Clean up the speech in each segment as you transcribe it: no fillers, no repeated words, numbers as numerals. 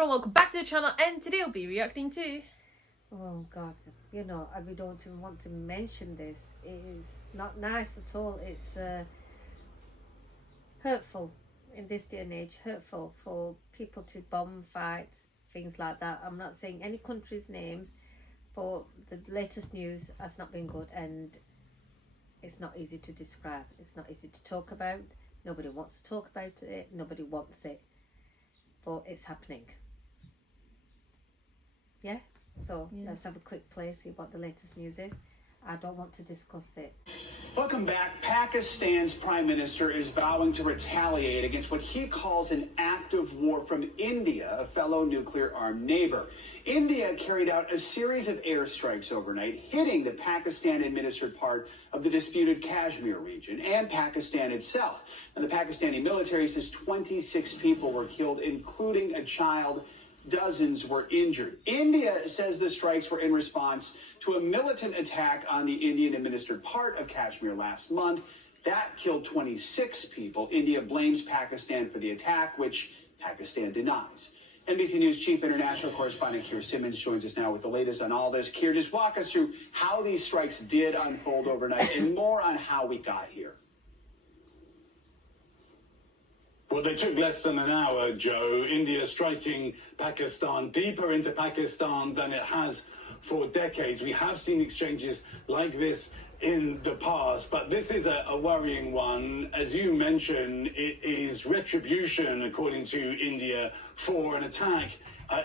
everyone, welcome back to the channel, and today I'll be reacting to... Oh God, you know, I really don't even want to mention this. It is not nice at all. It's hurtful in this day and age, hurtful for people to bomb, fight, things like that. I'm not saying any country's names, but the latest news has not been good, and it's not easy to describe. It's not easy to talk about. Nobody wants to talk about it. Nobody wants it, but it's happening. Yeah. So let's have a quick play, see what the latest news is. I don't want to discuss it. Welcome back. Pakistan's prime minister is vowing to retaliate against what he calls an act of war from India, a fellow nuclear-armed neighbor. India carried out a series of airstrikes overnight, hitting the Pakistan-administered part of the disputed Kashmir region and Pakistan itself. And the Pakistani military says 26 people were killed, including a child. Dozens were injured. India says the strikes were in response to a militant attack on the Indian-administered part of Kashmir last month. That killed 26 people. India blames Pakistan for the attack, which Pakistan denies. NBC News chief international correspondent Keir Simmons joins us now with the latest on all this. Keir, just walk us through how these strikes did unfold overnight and more on how we got here. Well, they took less than an hour, Joe. India striking Pakistan deeper into Pakistan than it has for decades. We have seen exchanges like this in the past, but this is a worrying one. As you mentioned, it is retribution, according to India, for an attack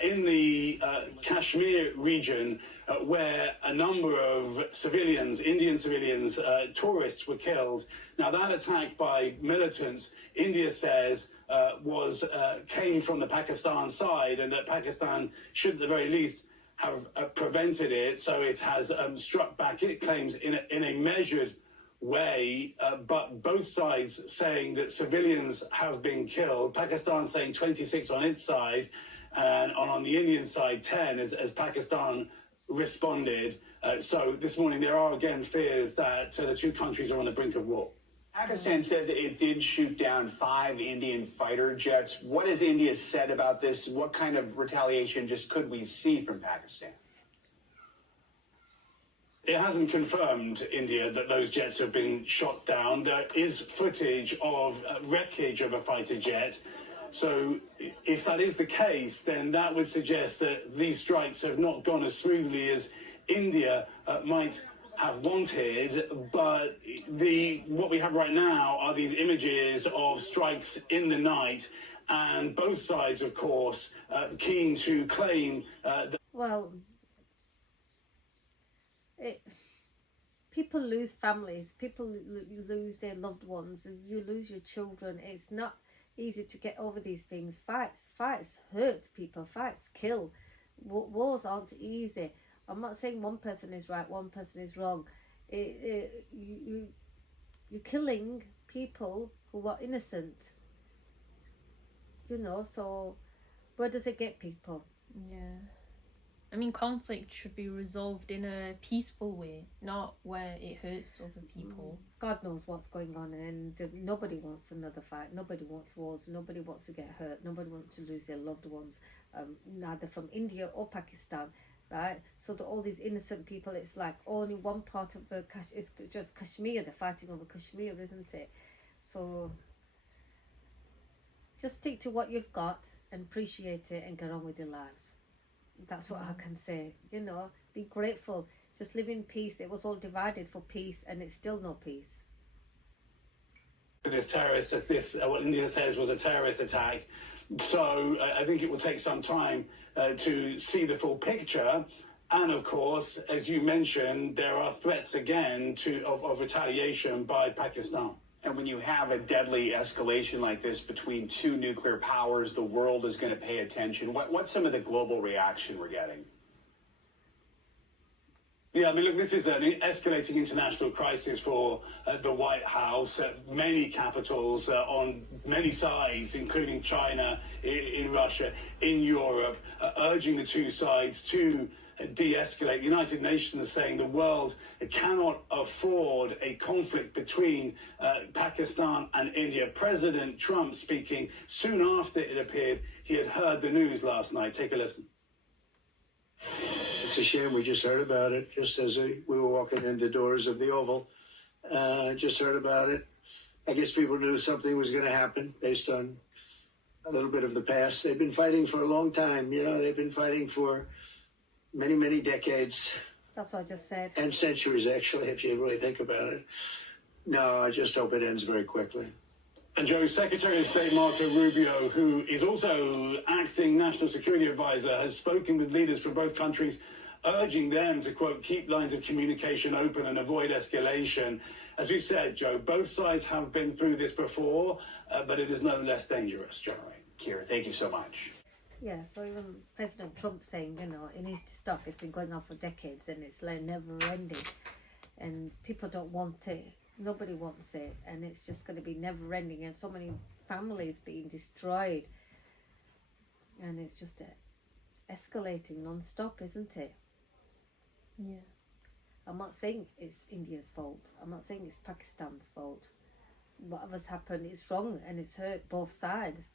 in the Kashmir region where a number of civilians, Indian civilians, tourists were killed. Now, that attack by militants, India says, came from the Pakistan side, and that Pakistan should at the very least have prevented it. So it has struck back, it claims, in a measured way, but both sides saying that civilians have been killed. Pakistan saying 26 on its side, and on the Indian side, 10 as Pakistan responded. So this morning there are again fears that the two countries are on the brink of war. Pakistan says it did shoot down 5 Indian fighter jets. What has India said about this? What kind of retaliation just could we see from Pakistan? It hasn't confirmed, India, that those jets have been shot down. There is footage of wreckage of a fighter jet. So if that is the case, then that would suggest that these strikes have not gone as smoothly as India might have wanted. But what we have right now are these images of strikes in the night, and both sides, of course, keen to claim that. Well, people lose families, people lose their loved ones, and you lose your children. It's not easy to get over these things. Fights hurt people, fights kill. Wars aren't easy. I'm not saying one person is right, one person is wrong. You're killing people who are innocent, you know. So where does it get people? Yeah, I mean, conflict should be resolved in a peaceful way, not where it hurts other people. God knows what's going on, and nobody wants another fight. Nobody wants wars. Nobody wants to get hurt. Nobody wants to lose their loved ones, neither from India or Pakistan, right? So that all these innocent people, it's like only one part of the it's just Kashmir. They're fighting over Kashmir, isn't it? So just stick to what you've got and appreciate it and get on with your lives. That's what I can say. You know, be grateful. Just live in peace. It was all divided for peace, and it's still no peace. This terrorist, what India says was a terrorist attack. So I think it will take some time to see the full picture. And of course, as you mentioned, there are threats again of retaliation by Pakistan. And when you have a deadly escalation like this between two nuclear powers, the world is going to pay attention. What's some of the global reaction we're getting? Yeah, I mean, look, this is an escalating international crisis for the White House. Many capitals on many sides, including China, in Russia, in Europe, urging the two sides to de-escalate. The United Nations is saying the world cannot afford a conflict between Pakistan and India. President Trump speaking soon after it appeared he had heard the news last night. Take a listen. It's a shame we just heard about it, just as we were walking in the doors of the Oval. Just heard about it. I guess people knew something was going to happen based on a little bit of the past. They've been fighting for a long time. You know, they've been fighting for many, many decades. That's what I just said. And centuries, actually, if you really think about it. No, I just hope it ends very quickly. And Joe, Secretary of State Marco Rubio, who is also acting National Security Advisor, has spoken with leaders from both countries, urging them to, quote, keep lines of communication open and avoid escalation. As we've said, Joe, both sides have been through this before, but it is no less dangerous, Joe. Kira, thank you so much. Yeah, so even President Trump saying, you know, it needs to stop. It's been going on for decades and it's like never ending. And people don't want it. Nobody wants it. And it's just going to be never ending. And so many families being destroyed. And it's just escalating non-stop, isn't it? Yeah. I'm not saying it's India's fault. I'm not saying it's Pakistan's fault. Whatever's happened is wrong and it's hurt both sides.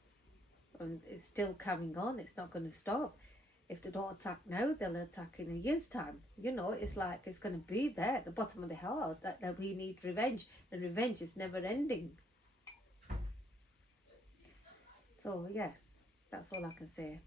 And it's still carrying on. It's not going to stop. If they don't attack now, they'll attack in a year's time. You know, it's like it's going to be there at the bottom of the heart that we need revenge. And revenge is never ending. So, yeah, that's all I can say.